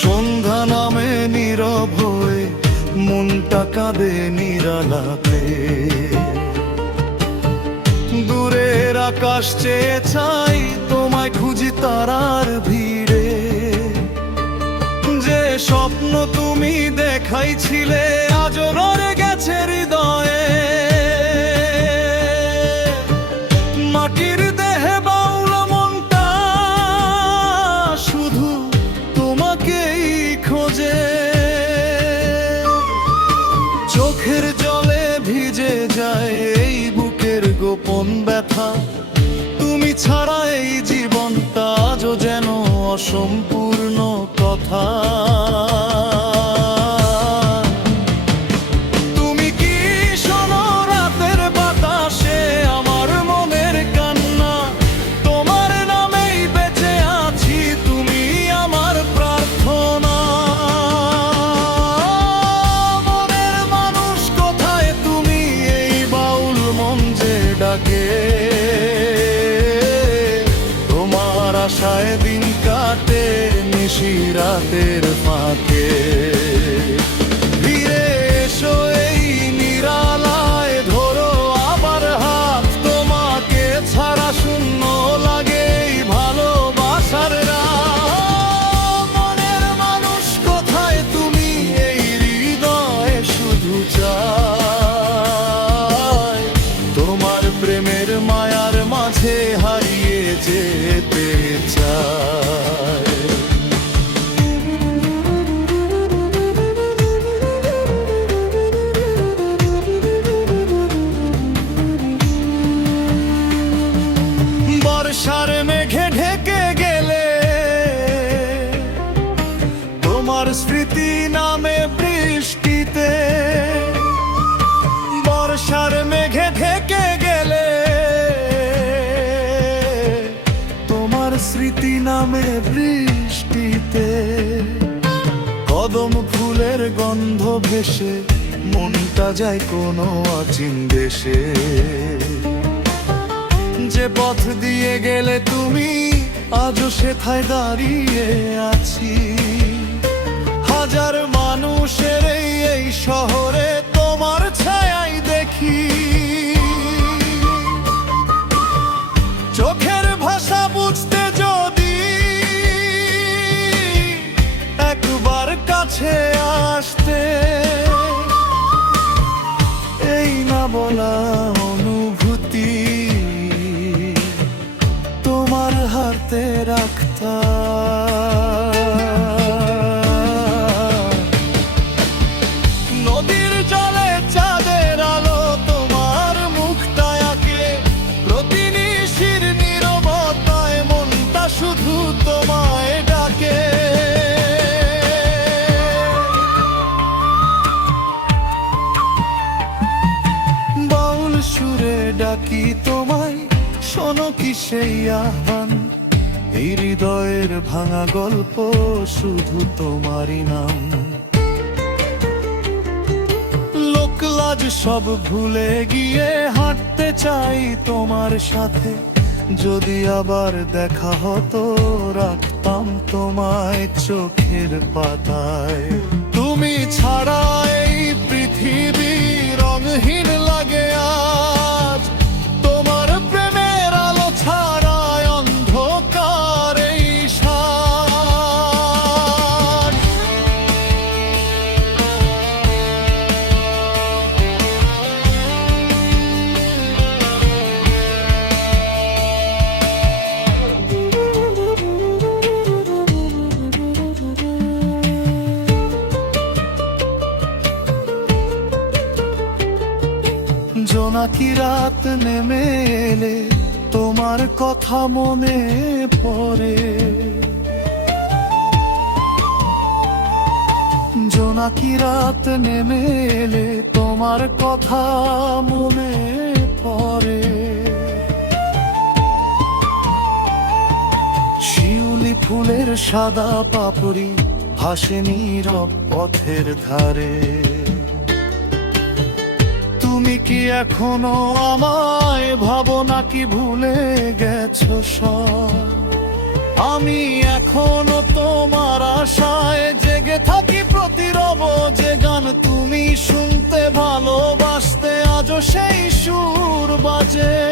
সন্ধ্যা নামে নীরব হয়ে মনটা কাঁদে নিরালাতে। দূরের আকাশ চেয়ে চাই, তোমায় খুঁজি তারার ভিড়ে। যে স্বপ্ন তুমি দেখাইছিলে আজও রয়ে গেছে হৃদয়ে। মাটির দেহে বাউল মনটা শুধু তোমাকেই খোঁজে। চোখের জলে ভিজে যায় এই বুকের গোপন ব্যথা। তুমি ছাড়া এই জীবনটা আজও যেন অসম্পূর্ণ কথা। তুমি কি শোনো রাতের বাতাসে আমার মনের কান্না? তোমার নামেই বেঁচে আছি, তুমি আমার প্রার্থনা। মনের মানুষ কোথায় তুমি, এই বাউল মন যে ডাকে। তোমার আশায় দিন কাটে নিশিরাতের ফাঁকে। ফিরে এসো এই নিরালায়, ধরো আবার হাত। তোমাকে ছাড়া শূন্য লাগে এই ভালোবাসার রাত। মনের মানুষ কোথায় তুমি, এই হৃদয়ে শুধু চাই তোমার প্রেমের মায়ার মাঝে হারিয়ে যেতে চাই। বর্ষার মেঘে ঢেকে গেলে তোমার স্মৃতি নামে বৃষ্টিতে। বর্ষার মেঘে ঢেকে গেলে তোমার স্মৃতি নামে বৃষ্টিতে। কদম ফুলের গন্ধ ভেসে মনটা যায় কোনো অচিন দেশে। যে পথ দিয়ে গেলে তুমি আজও সেথায় দাঁড়িয়ে আছি। হাজার মানুষের এই শহরে তোমার ছায়াই দেখি। চোখের ভাষা বুঝতে যদি একবার কাছে আসতে। এই না বলা অনুভূতি তোমার হাতে রাখতাম। নদীর জলে চাঁদের আলো তোমার মুখটায় আঁকে। প্রতি নিশির নীরবতায় মনটা শুধু তোমায় ডাকে। বাউল সুরে ডাকি তোমায়, শোনো কি সেই আহ্বান। এই হৃদয়ের ভাঙা গল্প শুধু তোমারই নাম। লোকলাজ সব ভুলে গিয়ে হাঁটতে চাই তোমার সাথে। যদি আবার দেখা হতো রাখতাম তোমায় চোখের পাতায়। তুমি ছাড়া এই পৃথিবী রঙহীন লাগে আজ। তোমার প্রেমের আলো ছাড়ায় অন্ধকার এই সাজ। জোনাকি রাত নেমে এলে তোমার কথা মনে পড়ে। জোনাকি রাত নেমে এলে তোমার কথা মনে পড়ে। শিউলি ফুলের সাদা পাপড়ি ভাসে নীরব পথের ধারে। তুমি কি এখনো আমায় ভাবো নাকি ভুলে গেছো সব? আমি এখনো তোমার আশায় জেগে থাকি প্রতি রব যে গান তুমি শুনতে ভালোবাসতে আজও সেই সুর বাজে।